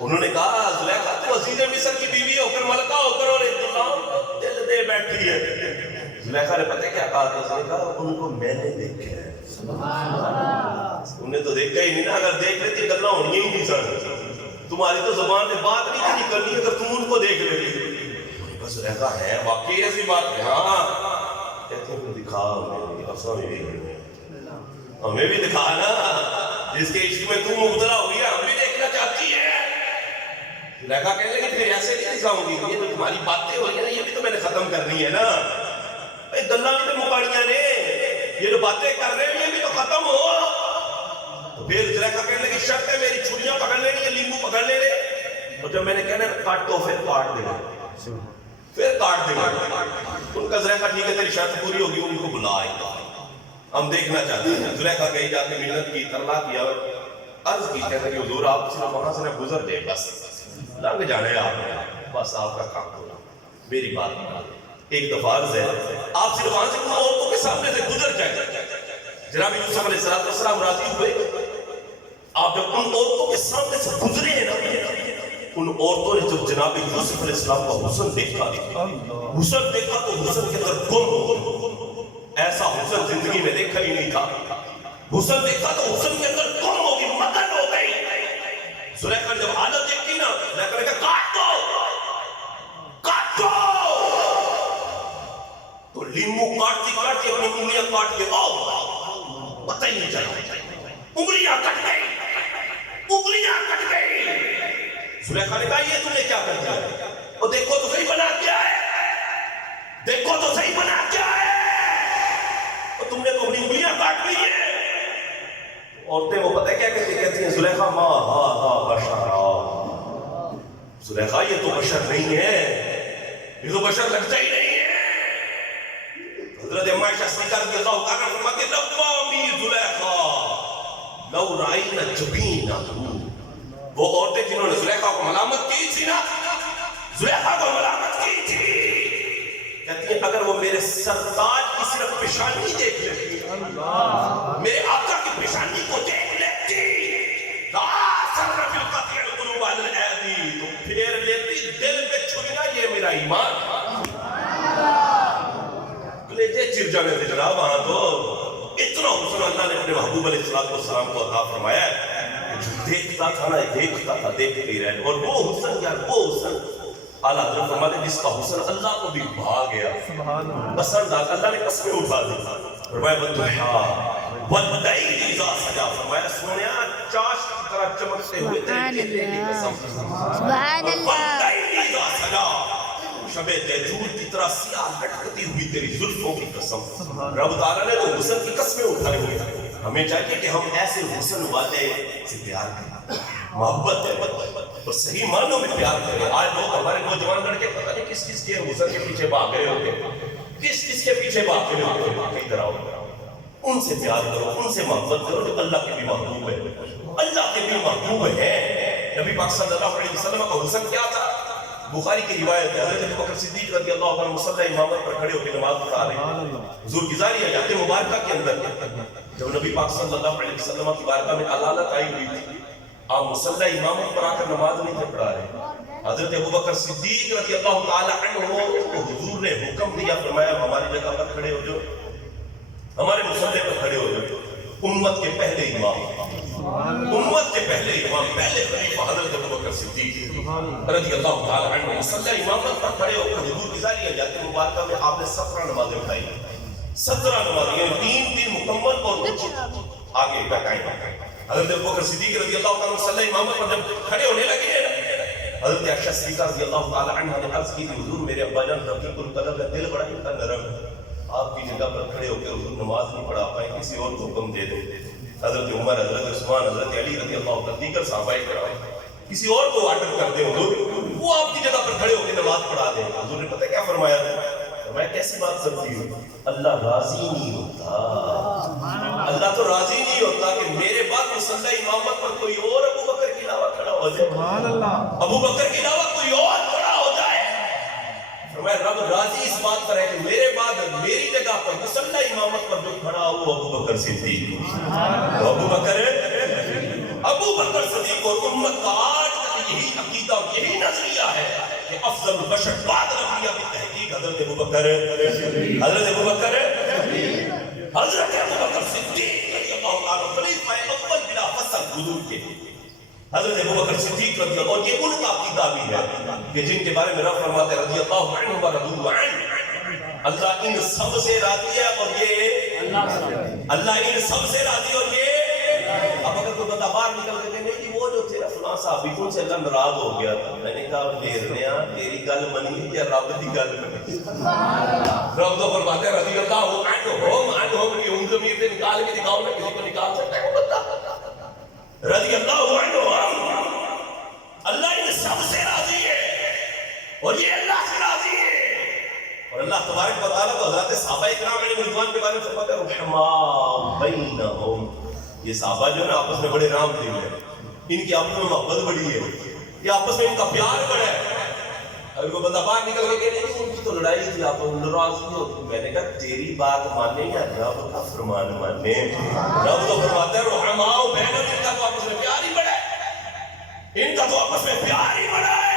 انہوں نے کہا زلیخا تم عزیز مصر کی بیوی ہو کر ملکہ ہو کر اور انتظام دل دے بیٹھی ہے. زلیخا نے پتہ کیا کہا تھا؟ اس نے کہا ان کو میں نے دیکھا ہے. انہیں تو دیکھا ہی نہیں نا. اگر دیکھ لیتی گلنا ہونی ہی نہیں سر. تمہاری تو زبان سے بات نہیں تھی نکلنی اگر تم ان کو دیکھ لیتی. بس زلیخا ہے واقعی ایسی بات ہے. ہاں کہتے ہیں دکھا ہمیں بھی دکھا نا. جس کے عشق میں تم مبتلا ہوئی ہے ہم بھی دیکھنا چاہتی ہے. زلیخا کہنے لگی پھر ایسے نہیں دکھاؤں گی. یہ تو تمہاری باتیں ہو رہی ہیں نا یہ بھی تو میں نے ختم کرنی ہے نا. گلا بھی تو مکاڑیاں نے یہ جو باتیں کر رہے ہیں یہ بھی تو ختم ہو. تو پھر زلیخا کہنے لگی شرط ہے میری چھریاں پکڑ لینی ہے لیمبو پکڑ لینے. اور جب میں نے کہنا کاٹ تو پھر کاٹ دے گا پھر کاٹ دے گا. ان کا زلیخا ٹھیک ہے تیری شرط پوری ہوگی ان کو بلائے گا ہم دیکھنا چاہتے ہیں. زلیخا کہیں جا کے محنت کی ترلا کیا عرض کی کہتے کہ حضور آپ صرف وہاں سے نہ گزر دے بس لنگ جانے آپ بس آپ کا کام ہونا میری بات نہیں. ایک دفعہ عرض ہے آپ صرف وہاں سے ان عورتوں کے سامنے سے گزر جائیں. جناب یوسف علیہ السلام راضی ہوئے. آپ جب ان عورتوں کے سامنے سے گزرے ہیں نا ان عورتوں نے جب جناب یوسف علیہ السلام کا حسن دیکھا تو حسن کے اندر گم ہو. ایسا حسن زندگی میں دیکھا ہی نہیں تھا. حسن دیکھا تو حسن کے اندر گم ہو گئی مگن ہو گئی. زلیخا نے جب حالت دیکھی نا زلیخا نے کہا کاٹ دو. تو لیمو کاٹتی اپنی انگلیاں کاٹ کے پتہ ہی نہیں چلا انگلیاں کٹ گئی. زلیخا نے کہا یہ تم نے کیا کر دیا؟ اور دیکھو تو صحیح بنا کیا ہے اور تم نے تو اپنی انگلیاں کاٹ لی ہے. عورتیں وہ پتہ کیا کہتی ہیں زلیخا ما ہا بشرا. زلیخا یہ تو بشر نہیں ہے یہ تو بشر لگتا ہی نہیں ہے. حضرت عائشہ صدیقہ رضی اللہ عنہا فرماتی ہیں لوامی زلیخا لو رائنا جبینہ. وہ عورتیں جنہوں نے زلیخا کو ملامت کی تھی نا کہتی ہیں اگر وہ میرے سرتاج کی صرف پیشانی دیکھ لیتی میرے آقا کی پیشانی کو دیکھ لیتی تو پھیر لیتی دل پہ چھریاں. یہ میرا ایمان کلیجے چر جانے تھے جناب. وہاں تو اتنا حسن اللہ نے اپنے محبوب علیہ السلام کو عطا فرمایا ہے کہ جو دیکھتا تھا نا دیکھتا تھا دیکھتے ہی رہے. اور وہ حسن یار وہ حسن اعلیٰ حضرت فرماتے جس کا حسن اللہ کو بھی بھا گیا پسند آ اللہ نے قسمیں اٹھا دی. فرمایا والضحیٰ واللیل اذا سجا. فرمایا سونیا چاش کی طرح چمکتے ہوئے تیرے چہرے کی قسم. سبحان اللہ. واللیل اذا سجا شب دجور کی طرح سیاہ لٹکتی ہوئی تیری زلفوں کی قسم. رب تعالیٰ نے تو حسن کی قسمیں اٹھائے ہوئے. ہمیں چاہیے کہ ہم ایسے حسن والے سے پیار کریں محبت ہے اور صحیح معنوں میں پیار کریں. آج لوگ ہمارے نوجوان لڑکے پتہ نہیں کس کس کے حسن کے پیچھے بھاگ رہے ہوتے کس کس کے پیچھے بھاگ رہے ہوتے. کئی طرح ان سے پیار کرو ان سے محبت کرو جو اللہ کے بھی محبوب ہے. اللہ کے بھی محبوب ہے. نبی پاک صلی اللہ علیہ وسلم کا حسن کیا تھا؟ بخاری کی روایت ہے حضرت ابوبکر صدیق رضی اللہ عنہ مصلی امامت پر کھڑے ہو کے نماز پڑھا رہے ہیں. حضور کی ظاہری حیات مبارکہ کے اندر جب نبی پاک صلی اللہ علیہ وسلم کی بارگاہ میں علالت آئی ہوئی تھی آپ مصلی امامت پر آ کر نماز نہیں تھے پڑھا رہے. حضرت ابوبکر صدیق رضی اللہ تعالی عنہ کو حضور نے حکم دیا فرمایا ہماری جگہ پر کھڑے ہو جاؤ ہمارے مصلی پر کھڑے ہو جاؤ. امت کے پہلے امام پہلے خلیفہ حضرت ابوبکر صدیق رضی اللہ تعالی عنہ مصلی امامت پر کھڑے ہو کر حضور کی ظاہری حیات مبارکہ میں آپ نے 17 نمازیں پڑھائی. 17 نمازیں 3 دن مکمل اور کچھ آگے کا ٹائم. حضرت ابوبکر صدیق رضی اللہ تعالی مصلی امامت پر جب کھڑے ہونے لگے حضرت عائشہ صدیقہ رضی اللہ تعالی عنہ نے عرض کی حضور میرے ابا جان رقیق القلب ہے دل بڑا ہی نرم ہے آپ کی جگہ پر کھڑے ہو کے حضور نماز نہیں پڑھا پائیں کسی اور کو حکم دے دو. حضرت عمر حضرت عثمان حضرت علی رضی اللہ تعالی دیگر صحابہ کرام کسی اور کو آرڈر کر دے حضور وہ آپ کی جگہ پر کھڑے ہو کے نماز پڑھا دے. حضور نے پتہ کیا فرمایا میں کیسی بات کرتی ہوں اللہ راضی نہیں ہوتا. اللہ تو راضی نہیں ہوتا کہ میرے بعد مصلی امامت پر کوئی اور ابو بکر کے علاوہ کھڑا ہو جائے ابو بکر کے علاوہ کوئی اور کھڑا ہو جائے. فرمایا رب راضی اس بات پر ہے کہ میرے بعد میری جگہ پر مصلی امامت پر جو کھڑا ہو وہ ابو بکر صدیق ابو بکر ابو بکر صدیق اور امت کا آج تک یہی عقیدہ اور یہی نظریہ ہے کہ افضل البشر بعد الانبیاء کی تحقیق حضرت ابو بکر حضرت ابو بکر صدیق رضی اللہ عنہ خلیفہ اول بلا فصل حضور کے حضرت ابو بکر صدیق رضی اللہ، اور یہ ان کا عقیدہ بھی ہے کہ جن کے بارے میں رب فرماتے ہیں رضی اللہ عنہ ورضوا عنہ، اللہ ان سب سے راضی ہے اور یہ اللہ ان سب سے راضی اور یہ اب اگر کوئی بندہ باہر نکل کے کہے کہ وہ جو تیرا فلاں صاحب ان سے اللہ ناراض ہو گیا تھا، میں نے کہا ڈیرنیا تیری گل منی یا رب دی گل منی؟ رب تو فرماتے ہیں رضی اللہ عنہ کی ان ضمیر سے نکال کے دکھاؤ، میں کسی کو نکال سکتا ہے وہ بندہ رضی اللہ عنہ اللہ ان سب سے راضی ہے اور یہ اللہ سے راضی ہے۔ اور اللہ تبارک و تعالیٰ کو حضرات صحابہ اکرام علیہ رضوان کے بارے میں فرماتا ہے رحماء بینہم، یہ صحابہ جو ہے نا آپس میں بڑے رام دل ہیں، ان کی آپس میں محبت بڑی ہے، یہ آپس میں ان کا پیار بڑا ہے۔ اگر کوئی بندہ باہر نکل کے کہنے ان کی تو لڑائی تھی، آپ ناراض نہیں ہوتی، میں نے کہا تیری بات مانے یا رب کا فرمان مانے؟ رب تو فرماتا ہے رحماء بینہم، ان کا تو آپس میں پیار ہی بڑا ہے، ان کا تو آپس میں پیار ہی بڑا ہے۔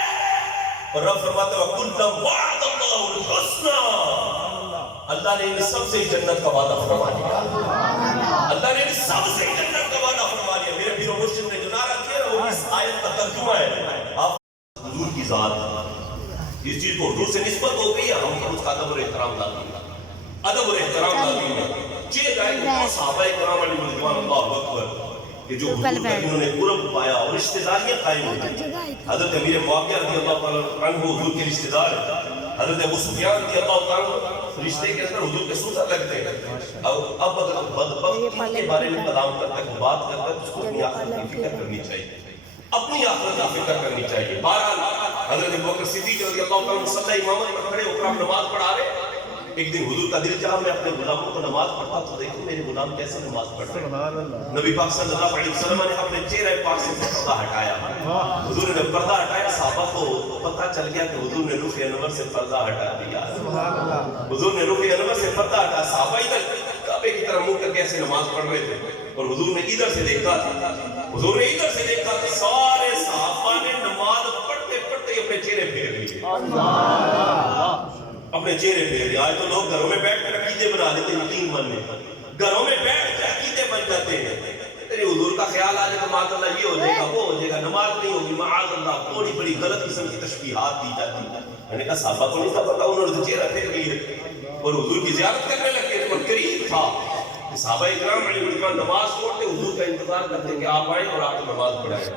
اور رب فرماتا ہے وَكُلًّا وَعَدَ اللَّهُ الْحُسْنَى، اللہ نے ان سب سے جنت کا وعدہ فرما لیا، اللہ نے ان سب سے جنت کا وعدہ فرما لیا۔ میرے پیر و مرشد نے جو نعرہ کیا وہ اس آیت کا ترجمہ ہے، آپ حضور کی ذات اس چیز کو حضور سے نسبت ہو گئی ہے، ہم اس کا ادب اور احترام لازمی ہے، ادب اور احترام لازمی ہے۔ یہ گائے صحابہ کرام علیہ رضوان اللہ اکبر کہ جو حضور کا انہوں نے قرب پایا اور رشتہ داریاں قائم ہوئی۔ حضرت امیر معاویہ رضی اللہ تعالیٰ عنہ حضور کے رشتہ دار، حضرت ابو سفیان رضی اللہ تعالیٰ رشتے کے اندر حضور کے سوزر لگتے ہیں۔ اب اگر بدبخت کے بارے میں کلام کرتا ہے، بات کرتا ہے، اس کو اپنی آخرت کی فکر کرنی چاہیے، اپنی آخرت کی فکر کرنی چاہیے۔ بہرحال حضرت ابو بکر صدیق رضی اللہ تعالیٰ مصلی امامت پر کھڑے ہو کر آپ نماز پڑھا رہے ہیں۔ ایک دن حضور کا دل چاہا میں اپنے غلاموں کو نماز پڑھتا تو دیکھو میرے غلام کیسے نماز پڑھ رہے ہیں۔ نبی پاک صلی اللہ علیہ وسلم نے اپنے چہرے پاک سے پردہ ہٹایا، حضور نے پردہ ہٹایا، صحابہ کو پتہ چل گیا کہ حضور نے رخ انور سے پردہ ہٹا دیا، حضور نے رخ انور سے پردہ ہٹا۔ صحابہ ادھر کعبے کی طرف منہ کر کے ایسے نماز پڑھ رہے تھے اور حضور نے ادھر سے دیکھا تھا، حضور نے ادھر سے دیکھا تھا، سارے صحابہ نے نماز پڑھتے پڑھتے اپنے چہرے پھیر لیے، اپنے چہرے پھیر لیے۔ آج تو لوگ گھروں میں بیٹھ کر عقیدے بنا لیتے ہیں، یقین ماننے گھروں میں بیٹھ کر عقیدے بن جاتے ہیں۔ تیرے حضور کا خیال آ جائے تو معاذ اللہ یہ ہو جائے گا وہ ہو جائے گا، نماز نہیں ہوگی، معاذ اللہ بڑی بڑی غلط قسم کی تشبیہات دی جاتی ہیں۔ میں نے کہا صحابہ کو نہیں تھا پتا، انہوں نے تو چہرہ پھیر لیے اور حضور کی زیارت کرنے لگے اور قریب تھا کہ صحابہ اکرام علیہ رضوان نماز چھوڑتے حضور کا انتظار کرتے کہ آپ آئیں اور آپ کو نماز پڑھائیں۔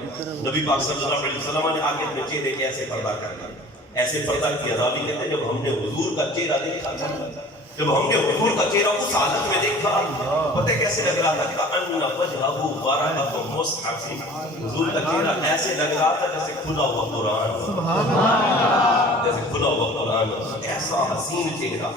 نبی پاک صلی اللہ علیہ وسلم نے آگے اپنے چہرے کے ایسے پردہ کر دیا، ایسے پردہ کیا راوی کہتے ہیں جب ہم نے حضور کا چہرہ دیکھا تھا، جب ہم نے حضور کا چہرہ اس حالت میں دیکھا پتہ کیسے لگ رہا تھا کہ ان وجهه ورقۃ مصحف، حضور کا چہرہ ایسے لگ رہا تھا جیسے کھلا ہوا قرآن، سبحان اللہ، جیسے کھلا ہوا قرآن، ایسا حسین چہرہ،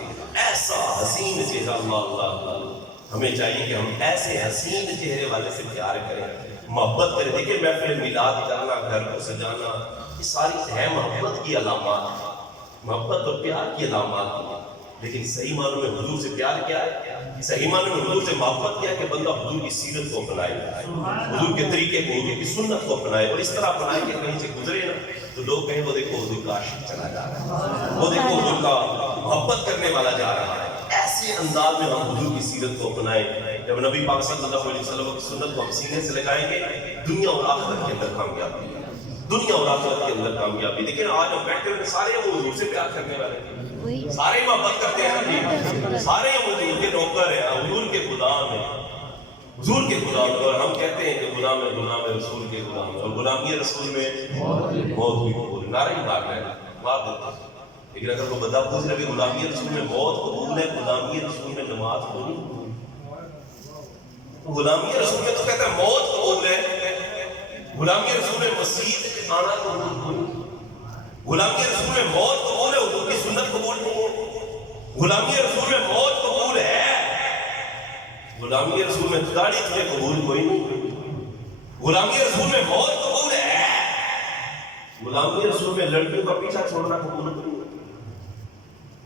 ایسا حسین چہرہ۔ اللہ اللہ اللہ، ہمیں چاہیے کہ ہم ایسے حسین چہرے والے سے پیار کریں، محبت کریں۔ دیکھیں محفل میلاد کرنا، گھر کو سجانا، یہ ساری ہے محبت کی علامات، محبت اور پیار کی علامات ہیں۔ لیکن صحیح معنوں میں حضور سے پیار کیا ہے، صحیح معنوں میں حضور سے محبت کیا ہے کہ بندہ حضور کی سیرت کو اپنائے، حضور کے طریقے کو، حضور کی سنت کو اپنائے اور اس طرح اپنائے کہ کہیں سے گزرے نا تو لوگ کہیں وہ دیکھو حضور کا عاشق چلا جا رہا ہے، وہ دیکھو حضور کا محبت کرنے والا جا رہا ہے۔ ایسے انداز میں ہم حضور کی سیرت کو اپنائیں، جب نبی پاک صلی اللہ علیہ وسلم کی سنت کو ہم سینے سے لگائیں گے دنیا اور آخرت کے اندر کامیابی، دنیا اور آخرت کے اندر کامیابی۔ لیکن آج ہم بیٹھے ہوئے سارے وہ حضور سے پیار کرنے والے ہیں، سارے محبت کرتے ہیں، سارے حضور کے نوکر ہیں، حضور کے غلام ہیں، حضور کے غلام ہیں، اور ہم کہتے ہیں کہ غلام ہے، غلام ہے، رسول کے غلام ہے، اور غلامی رسول میں موت بھی قبول، نعرہ ہی مار رہے ہیں، مار دیتے ہیں۔ لیکن اگر وہ بندہ پوچھ رہے کہ غلامی رسول میں موت قبول ہے، غلامی رسول میں نماز قبول ہے، غلامی رسول میں تو کہتا ہے موت قبول ہے، غلامی رسول میں مسیح کے آنا قبول ہے، غلامی رسول میں موت قبول ہے، حضور کی سنت قبول نہیں ہے، غلامی رسول میں موت قبول ہے، غلامی رسول میں داڑھی تجھے قبول کوئی نہیں، غلامی رسول میں موت قبول ہے، غلامی رسول میں لڑکیوں کا پیچھا چھوڑنا قبول نہیں ہے۔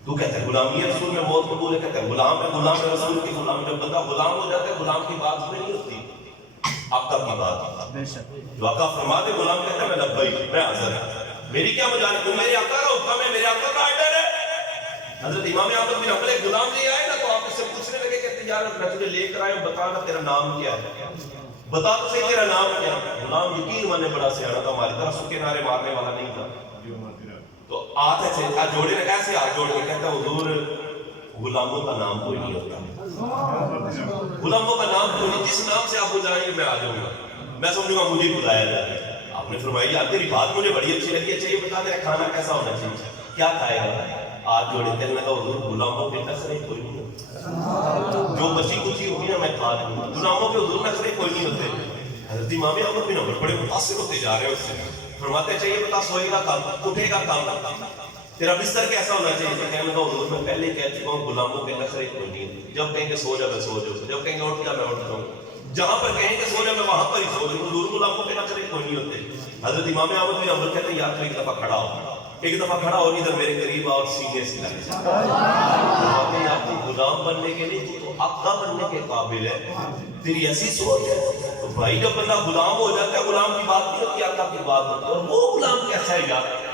تو کہتا ہے غلامی رسول میں موت قبول ہے، کہتا ہے غلام ہے، غلام ہے رسول کے غلام۔ جب بندہ غلام ہو جاتا ہے غلام کی بات میں نہیں ہوتی، آقا کی بات جو آقا فرما دے غلام کہتا ہے میں لبیک میں حاضر ہوں، میری کیا مجال تم میرے آقا کا حکم ہے، میرے آقا کا آرڈر ہے۔ حضرت امام احمد بن حنبل ایک غلام لے آئے نا تو آپ اس سے پوچھنے لگے کہ تجارت میں تجھے لے کر آئے ہوں، بتا نا تیرا نام کیا ہے، بتا تو صحیح تیرا نام کیا ہے۔ غلام یقین مانے بڑا سیانا تھا، ہماری طرح سکے نعرے مارنے والا نہیں تھا، تو ہاتھ جوڑے نے ایسے ہاتھ جوڑ کے کہتا حضور غلاموں کا نام کوئی نہیں ہوتا، غلاموں کا نام کوئی نہیں، جس نام سے آپ بلائیں گے میں آ جاؤں گا، میں سمجھوں گا مجھے بلایا جائے۔ آپ نے فرمایا یار تیری بات مجھے بڑی اچھی لگی، اچھا یہ بتا تیرا کھانا کیسا ہونا چاہیے، کیا کھائے گا؟ ہاتھ جوڑے کہنے لگا حضور غلاموں کے نخرے کوئی نہیں ہوتے، جو بچی کچی ہوگی نا میں کھا لوں گا، غلاموں کے حضور نخرے کوئی نہیں ہوتے۔ حضرت امام احمد بن حنبل بڑے متاثر ہوتے جا رہے ہیں اس سے، فرماتے ہیں چاہیے بتا سوئے گا کام اٹھے گا کام تیرا بستر کیسا ہونا چاہیے؟ تو کہنے لگا حضور میں پہلے کہہ چکا ہوں غلاموں کے نخرے کوئی نہیں ہوتے، جب کہیں گے سو جا میں سو جاؤں، جب کہیں گے اٹھ جا میں اٹھ جاؤں، جہاں پر کہیں گے سو جا میں وہاں پر ہی سو جاؤں، حضور غلاموں کے نخرے کوئی نہیں ہوتے۔ حضرت امام احمد بن حنبل کہتے ہیں یار تو ایک دفعہ کھڑا ہو، ایک دفعہ کھڑا ہو ادھر میرے قریب اور سینے سے لگ جا، آپ کو غلام بننے کے لیے تو آقا بننے کے قابل ہے، تیری ایسی سوچ ہے۔ تو بھائی جب بندہ غلام ہو جاتا ہے، غلام کی بات نہیں ہوتی، آقا کی بات ہوتی ہے، اور وہ غلام کیسا ہے یار؟